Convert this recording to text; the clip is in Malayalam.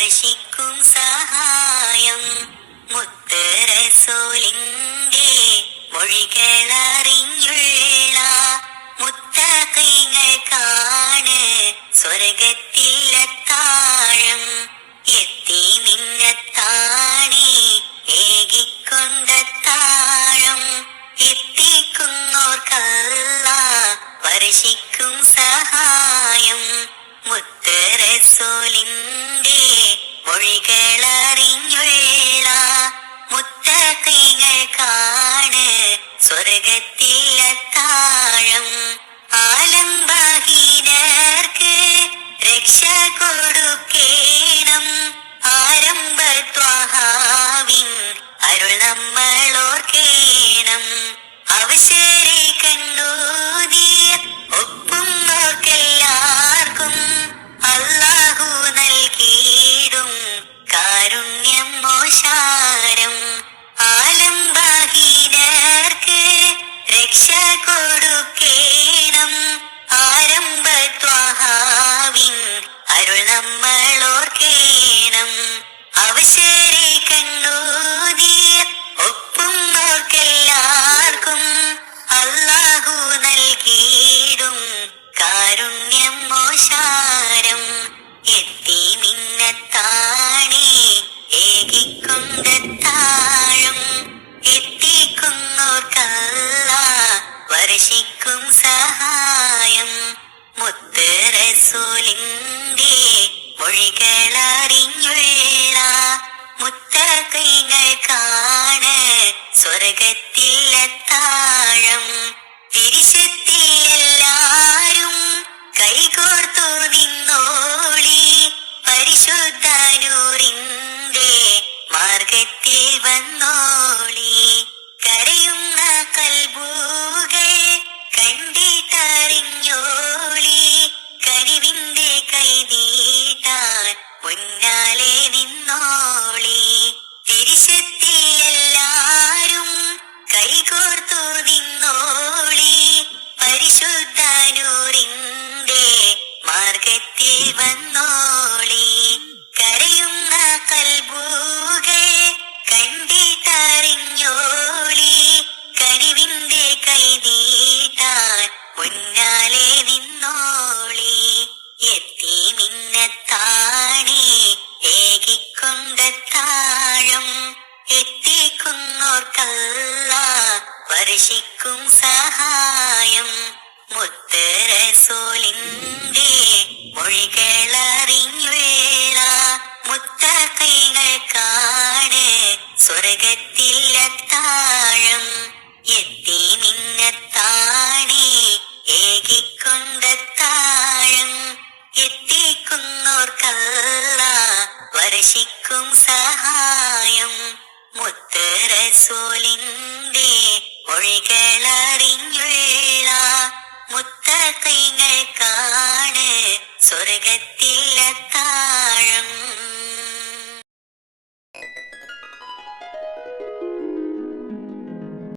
സ്പർശിക്കും സഹായം. മുത്തരസോലിന്റെ മുത്ത് റസൂലിന്റെ മൊഴികളറിഞ്ഞുള്ള മുത്തക്കൈകൾക്കാണ് സ്വർഗത്തിലെത്താഴം. എത്തി മിന്നത്താണി ഏകിക്കൊണ്ടത്താഴം. എത്തിക്കുന്നോർക്കല്ല വർഷിക്കും സ്വർഗത്തിലെത്താഴം കൊടുക്കേണം ആരംഭത്വഹാവിൻ അരുൾ നമ്മളോർക്കേണം വർഷിക്കും സഹായം. മുത്തറസൂലിന്റെ മൊഴികളറിഞ്ഞുള്ള മുത്തകൈകൾക്കാണ് സ്വർഗത്തിലെത്താഴം. തിരിശത്തിലെല്ലാരും കൈകോർത്തു നിന്നോളി മുന്നാലെ നിന്നോളി. എത്തി മിന്നത്താണി. ഏകിക്കൊണ്ട താഴം എത്തിക്കുന്നോർക്കല്ല. വർഷിക്കും സഹായം. മുത്തറസോലിന്റെ മൊഴികളറിഞ്ഞുള്ള കൈകൾ സ്വർഗത്തിലെത്താഴം എത്തി സ്പർശിക്കും സഹായം. മുത്ത് റസൂലിന്റെ ഒഴികളറിഞ്ഞുള്ള മുത്തക്കൈകൾ കാണ് സ്വർഗത്തിലെത്താൻ